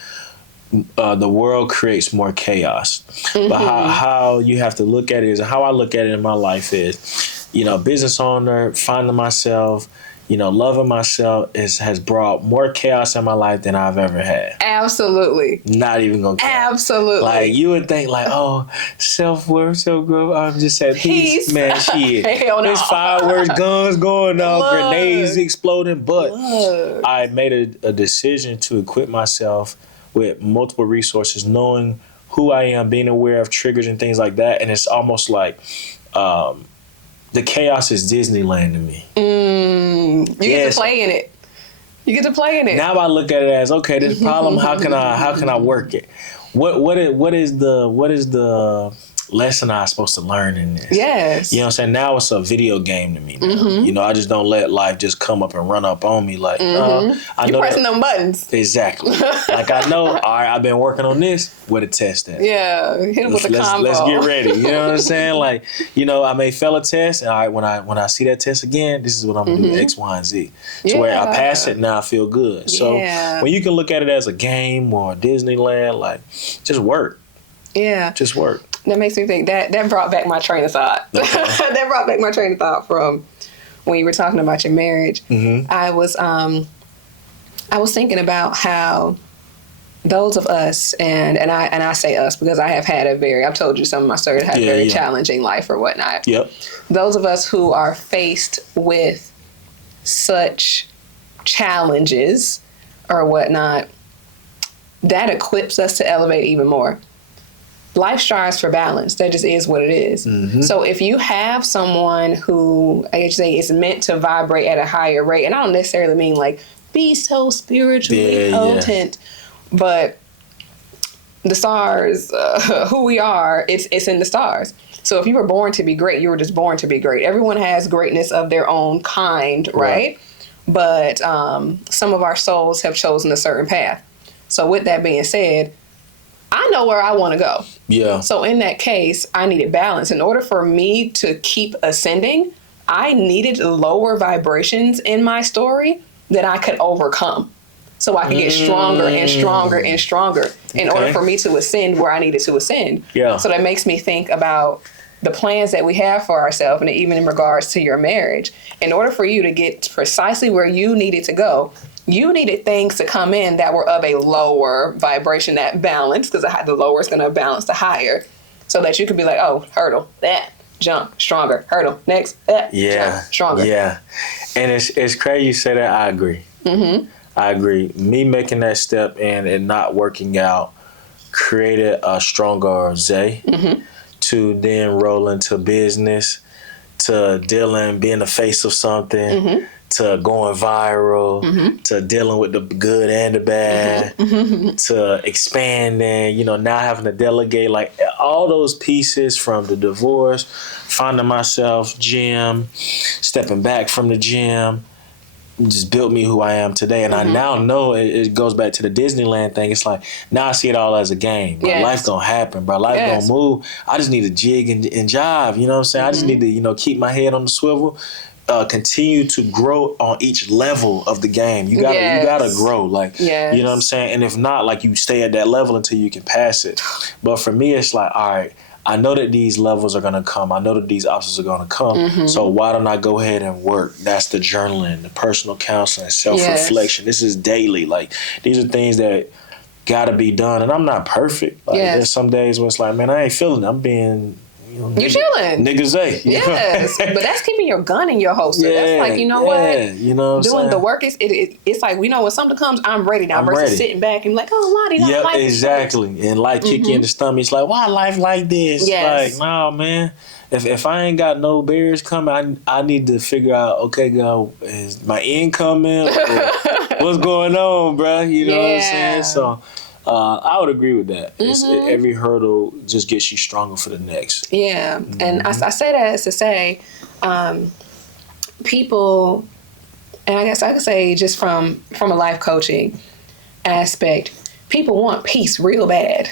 the world creates more chaos. But how you have to look at it is, how I look at it in my life is, you know, business owner, finding myself, you know, loving myself has brought more chaos in my life than I've ever had. Absolutely. Not even gonna count. Absolutely. Like, you would think like, oh, self-worth, self-growth, I'm just at peace. Man, shit. Hell no. There's fireworks, guns going off, grenades exploding. But I made a decision to equip myself with multiple resources, knowing who I am, being aware of triggers and things like that. And it's almost like the chaos is Disneyland to me. You get to play in it. You get to play in it. Now I look at it as, okay, this problem, how can I work it? What is the lesson I'm supposed to learn in this? Yes. You know what I'm saying? Now it's a video game to me now. You know, I just don't let life just come up and run up on me like, I know you're pressing them buttons. Exactly. Like, I know, all right, I've been working on this, where to test that. Yeah, hit him with the combo. Let's get ready. You know what I'm saying? Like, you know, I may fail a test, and all right, when I see that test again, this is what I'm going to do, X, Y, and Z. So where I pass it, now I feel good. So when you can look at it as a game or Disneyland, like, just work. Yeah. Just work. That makes me think that brought back my train of thought. Okay. That brought back my train of thought from when you were talking about your marriage. I was thinking about how those of us, and I say us because I have had I've told you some of my stories, had a very challenging life or whatnot. Yep. Those of us who are faced with such challenges or whatnot, that equips us to elevate even more. Life strives for balance. That just is what it is. So if you have someone who, I say, is meant to vibrate at a higher rate, and I don't necessarily mean like be so spiritually potent, but the stars, who we are, it's in the stars. So if you were born to be great, you were just born to be great. Everyone has greatness of their own kind, right? But some of our souls have chosen a certain path. So with that being said, I know where I want to go. Yeah. So in that case, I needed balance. In order for me to keep ascending, I needed lower vibrations in my story that I could overcome. So I could get stronger and stronger and stronger in order for me to ascend where I needed to ascend. Yeah. So that makes me think about the plans that we have for ourselves, and even in regards to your marriage. In order for you to get precisely where you needed to go, you needed things to come in that were of a lower vibration, that balance, because the lower is going to balance the higher, so that you could be like, oh, hurdle, that, jump, stronger, hurdle, next, jump, stronger. Yeah. And it's crazy you say that. I agree. I agree. Me making that step in and not working out created a stronger Zay to then roll into business, to dealing, being the face of something, to going viral, to dealing with the good and the bad, to expanding, you know, now having to delegate, like all those pieces from the divorce, finding myself, gym, stepping back from the gym, just built me who I am today. And I now know it goes back to the Disneyland thing. It's like, now I see it all as a game. Bro, life gonna happen, bro. Life gonna move. I just need to jig and jive, you know what I'm saying? I just need to, you know, keep my head on the swivel. Continue to grow on each level of the game. You gotta grow, like, you know what I'm saying? And if not, like, you stay at that level until you can pass it. But for me, it's like, all right, I know that these levels are going to come. I know that these obstacles are going to come. So why don't I go ahead and work? That's the journaling, the personal counseling, self-reflection. This is daily. Like, these are things that got to be done. And I'm not perfect. Like, there's some days when it's like, man, I ain't feeling it. I'm being... You're chilling. Nigga Zay. Yes. But that's keeping your gun in your holster. That's like, what? You know what doing I'm the work, it's like, when something comes, I'm ready now. Versus sitting back and like, Lottie, yep, life exactly. And life kick you in the stomach. It's like, why life like this? Yes. Like, no, man. If I ain't got no barriers coming, I need to figure out, okay, God, is my end coming? What's going on, bro? You know what I'm saying? So... I would agree with that. Every hurdle just gets you stronger for the next. Yeah. And I say that as to say, people, and I guess I could say just from a life coaching aspect, people want peace real bad.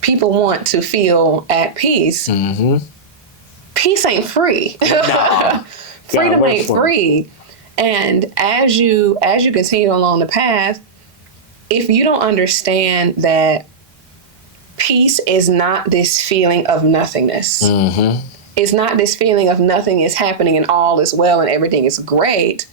People want to feel at peace. Peace ain't free. Nah. Freedom ain't free. And as you continue along the path, if you don't understand that peace is not this feeling of nothingness, it's not this feeling of nothing is happening and all is well and everything is great.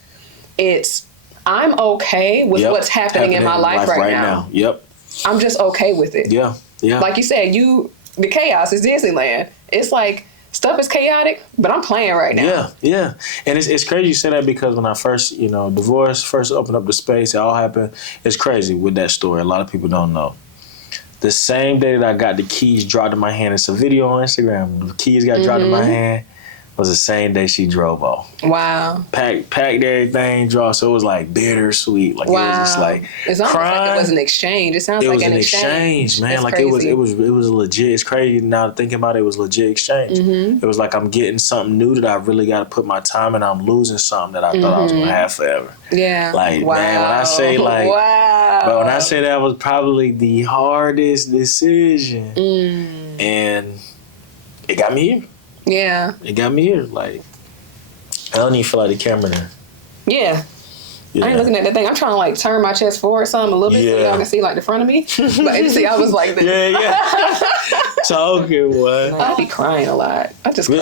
It's, I'm okay with what's happening in my life right now. Yep. I'm just okay with it. Yeah. Yeah. Like you said, the chaos is Disneyland. It's like, stuff is chaotic, but I'm playing right now. Yeah. And it's crazy you say that because when I first, divorced, first opened up the space, it all happened. It's crazy with that story. A lot of people don't know. The same day that I got the keys dropped in my hand, it's a video on Instagram. The keys got dropped in my hand. Was the same day she drove off. Wow. Packed everything, drove. So it was like bittersweet. Like it was just like it's almost crying. Like it was an exchange. It sounds like an exchange, man. That's like crazy. it was legit. It's crazy now thinking about it. It was legit exchange. It was like I'm getting something new that I really got to put my time in. I'm losing something that I thought I was gonna have forever. Yeah. Like man, when I say like, but when I say that was probably the hardest decision, and it got me here. Yeah. It got me here. Like, I don't even feel like the camera there. Yeah. I ain't looking at that thing. I'm trying to like turn my chest forward some a little bit so y'all can see like the front of me. But you see, I was like this. Yeah. Talking what? I be crying a lot. I just cry.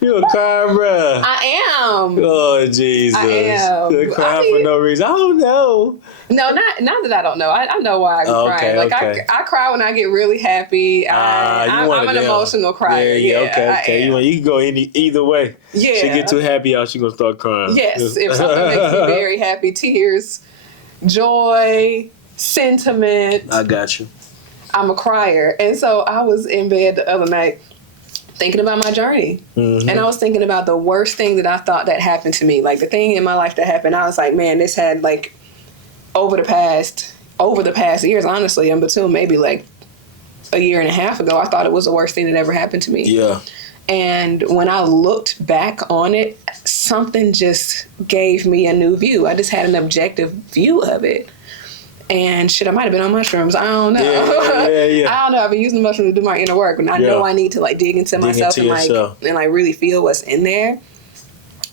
You a crying, bruh. I am. Oh, Jesus. I am. You're crying for no reason. I don't know. No, not that I don't know. I know why I cry. Like I cry when I get really happy. I'm an emotional crier. Okay. You can go either way. Yeah. She get too happy out, she gonna start crying. Yes. If something makes me very happy, tears, joy, sentiment. I got you. I'm a crier. And so I was in bed the other night thinking about my journey. And I was thinking about the worst thing that I thought that happened to me. Like the thing in my life that happened, I was like, man, this had like over the past years, honestly, and until maybe like a year and a half ago, I thought it was the worst thing that ever happened to me. Yeah. And when I looked back on it, something just gave me a new view. I just had an objective view of it. And shit, I might have been on mushrooms. I don't know. Yeah. I don't know. I've been using mushrooms to do my inner work, and I know I need to like dig into myself and really feel what's in there.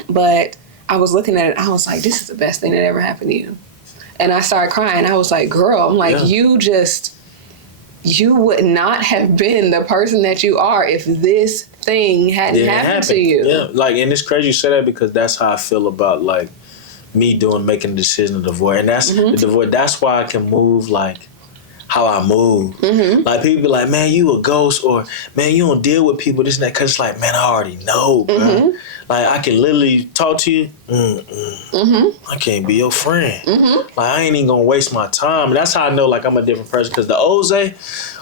But I was looking at it, I was like, this is the best thing that ever happened to you. And I started crying. I was like, girl, I'm like, you would not have been the person that you are if this thing hadn't happened to you. Yeah, like, and it's crazy you say that because that's how I feel about like me making the decision to divorce. And that's the divorce. That's why I can move like how I move. Like people be like, man, you a ghost, or man, you don't deal with people, this and that. Cause it's like, man, I already know, bro. Like I can literally talk to you. I can't be your friend. Like I ain't even gonna waste my time. And that's how I know like I'm a different person. Cause the old Zay,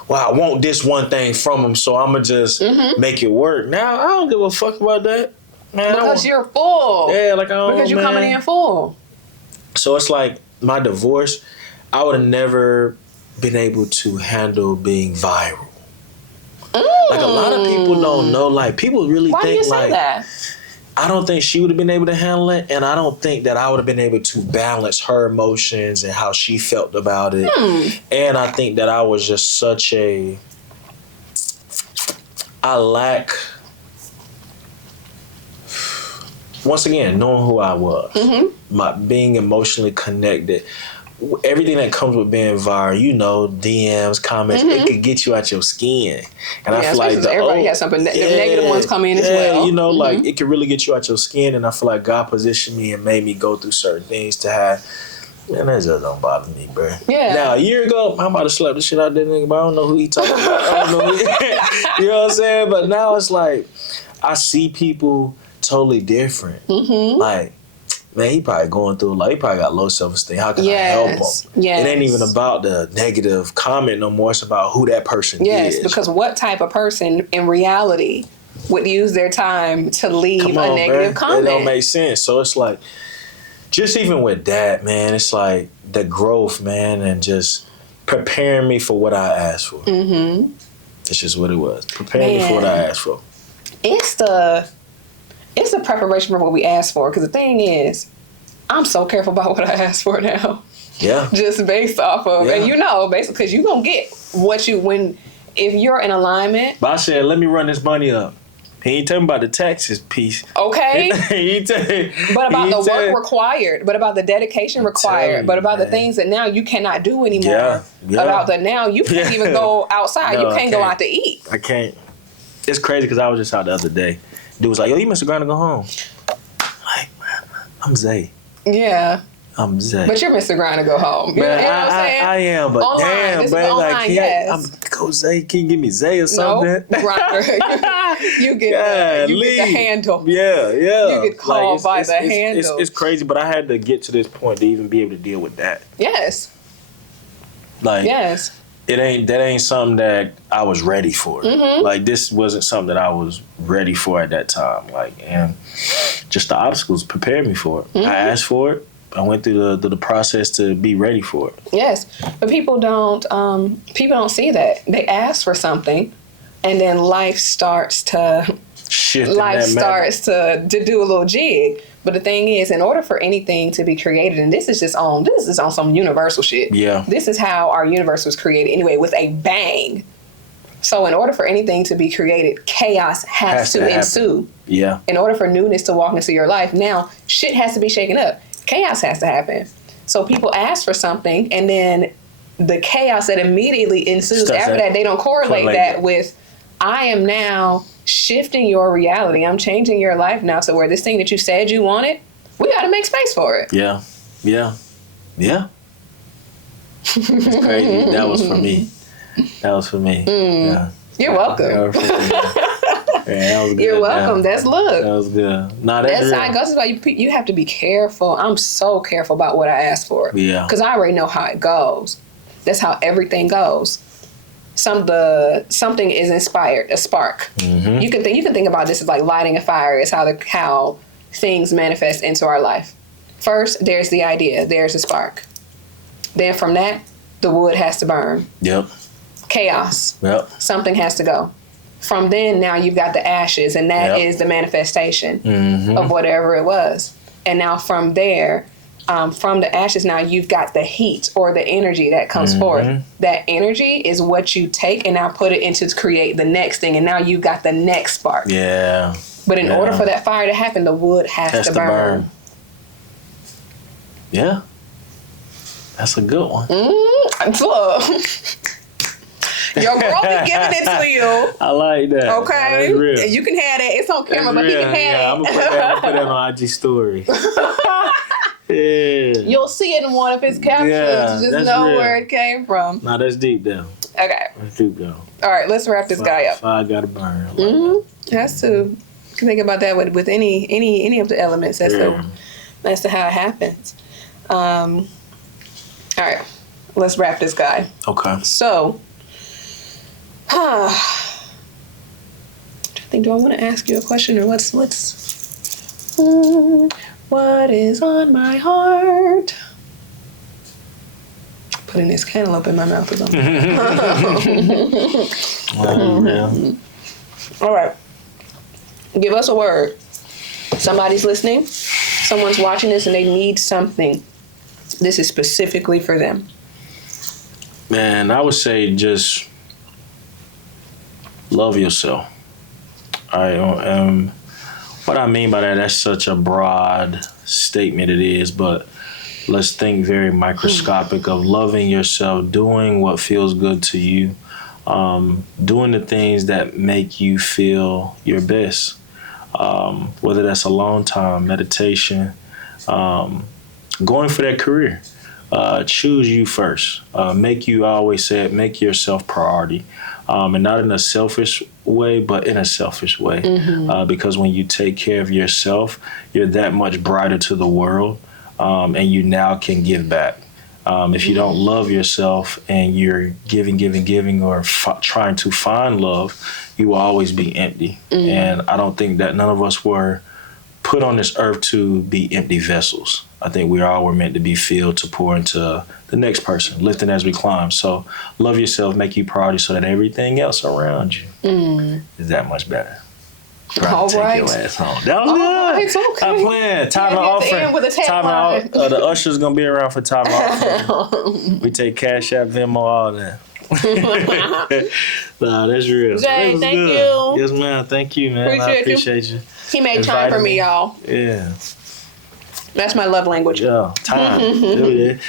well, I want this one thing from him, so I'ma just make it work. Now I don't give a fuck about that. Man, because you're full. Yeah, like I don't. Because you're coming in full. So it's like my divorce, I would have never been able to handle being viral. Like a lot of people don't know. Like people really Why think do you say like that? I don't think she would have been able to handle it, and I don't think that I would have been able to balance her emotions and how she felt about it. And I think that I was just I lack, once again, knowing who I was, my being emotionally connected. everything that comes with being viral, you know, DMs, comments, it could get you out your skin. And I feel like everybody has something. The negative ones come in as well. You know, like it can really get you out your skin. And I feel like God positioned me and made me go through certain things to have. Man, that just don't bother me, bro. Yeah. Now, a year ago, I'm about to slap the shit out of that nigga, but I don't know who he talking about. I don't know you know what I'm saying? But now it's like, I see people totally different. Like, man, he probably going through, like, he probably got low self-esteem. How can I help him? It ain't even about the negative comment no more. It's about who that person is. Yes, because what type of person in reality would use their time to leave a negative comment? It don't make sense. So it's like, just even with that, man, it's like the growth, man, and just preparing me for what I asked for. It's just what it was. Preparing me for what I asked for. It's the preparation for what we asked for. Because the thing is, I'm so careful about what I asked for now. Yeah. Just based off of, and you know, basically, because you're going to get what if you're in alignment. But I said, let me run this money up. He ain't talking about the taxes piece. Okay. But about the work required, but about the dedication required, but about the things that now you cannot do anymore. About the now you can't even go outside. No, you can't go out to eat. I can't. It's crazy because I was just out the other day. Dude was like, yo, you must have gone to go home. Like, I'm Zay. Yeah. I'm Zay. But you're Mr. Grind to go home. You know what I'm saying? I am, but online. Damn, bro. Like, I'm Coach Zay. Can you give me Zay or something? No, Grinder. you get the handle. Yeah. You get called by the handle. It's crazy, but I had to get to this point to even be able to deal with that. Yes. Like, yes. That ain't something that I was ready for. Like, this wasn't something that I was ready for at that time. Like, and just the obstacles prepared me for it. I asked for it. I went through the process to be ready for it. Yes, but people don't see that. They ask for something, and then life starts to shift. Life starts to do a little jig. But the thing is, in order for anything to be created, and this is on some universal shit. Yeah. This is how our universe was created anyway, with a bang. So in order for anything to be created, chaos has to ensue. Yeah. In order for newness to walk into your life, now shit has to be shaken up. Chaos has to happen. So people ask for something, and then the chaos that immediately ensues after that, they don't correlate that with, I am now shifting your reality. I'm changing your life now to where this thing that you said you wanted, we got to make space for it. Yeah. It's crazy. That was for me. Yeah. You're welcome. That was good. You're welcome. That was good. Nah, that's how it goes. That's why you have to be careful. I'm so careful about what I ask for. Yeah. Because I already know how it goes. That's how everything goes. Something is inspired, a spark. You can think about this as like lighting a fire. Is how things manifest into our life. First, there's the idea. There's a spark. Then from that, the wood has to burn. Yep. Chaos. Yep. Something has to go. From then, now you've got the ashes, and that is the manifestation of whatever it was. And now from there, from the ashes, now you've got the heat or the energy that comes forth. That energy is what you take and now put it into to create the next thing. And now you've got the next spark. Yeah. But in order for that fire to happen, the wood has to burn. Yeah. That's a good one. Look. Your girl be giving it to you. I like that. Okay. That's real. And you can have that. It's on camera, but he can have it. I'm gonna put that on IG story. Yeah. You'll see it in one of his captions. Just know real. where it came from. Nah, that's deep though. Okay. That's deep though. All right, let's wrap this guy up. Fire gotta burn. Has to. You can think about that with any of the elements as to how it happens. All right, let's wrap this guy. Okay. So, I think, do I want to ask you a question, or what is on my heart? Putting this cantaloupe in my mouth is on. All right. Give us a word. Somebody's listening. Someone's watching this and they need something. This is specifically for them. Man, I would say just love yourself. What I mean by that's such a broad statement it is, but let's think very microscopic of loving yourself, doing what feels good to you, doing the things that make you feel your best. Whether that's alone time, meditation, going for that career. Choose you first. I always say it, make yourself priority. And not in a selfish way, but in a selfish way. Because when you take care of yourself, you're that much brighter to the world, and you now can give back. If you don't love yourself and you're giving, or trying to find love, you will always be empty. And I don't think that none of us were put on this earth to be empty vessels. I think we all were meant to be filled to pour into the next person, lifting as we climb. So love yourself, make you priority so that everything else around you is that much better. All right. Take your ass home. That was good. It's okay. I'm playing. Time of offering. The usher's going to be around for time of offering. We take Cash App, Venmo, all that. Nah, that's real. Zay, thank you. Yes, ma'am. Thank you, man. I appreciate you. He made time for me, y'all. Yeah. That's my love language. Yeah, time. There we go.